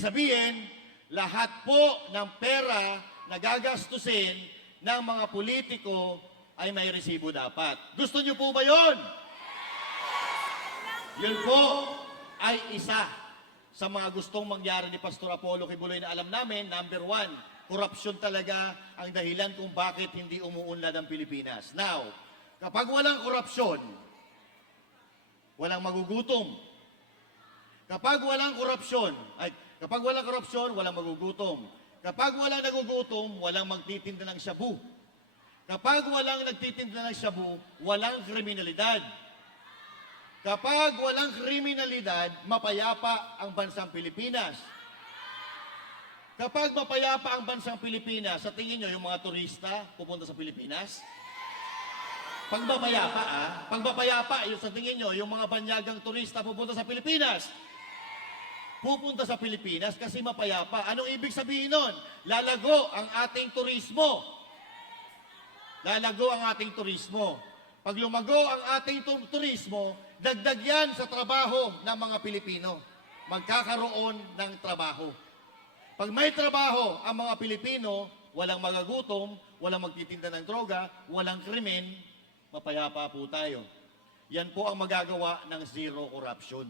Sabihin, lahat po ng pera na gagastusin ng mga politiko ay may resibo dapat. Gusto niyo po ba yun? Yun po ay isa sa mga gustong mangyari ni Pastor Apollo Kibuloy na alam namin, number one, korupsyon talaga ang dahilan kung bakit hindi umuunlad ang Pilipinas. Now, kapag walang korupsyon, walang magugutom. Kapag walang korupsyon, walang magugutom. Kapag walang nagugutom, walang magtitinda ng shabu. Kapag walang nagtitinda ng shabu, walang kriminalidad. Kapag walang kriminalidad, mapayapa ang bansang Pilipinas. Kapag mapayapa ang bansang Pilipinas, sa tingin nyo yung mga turista pupunta sa Pilipinas? Pag mapayapa, yung sa tingin nyo, yung mga banyagang turista pupunta sa Pilipinas? Pupunta sa Pilipinas kasi mapayapa. Anong ibig sabihin nun? Lalago ang ating turismo. Lalago ang ating turismo. Pag lumago ang ating turismo, dagdag yan sa trabaho ng mga Pilipino. Magkakaroon ng trabaho. Pag may trabaho ang mga Pilipino, walang magagutom, walang magtitinda ng droga, walang krimen, mapayapa po tayo. Yan po ang magagawa ng zero corruption.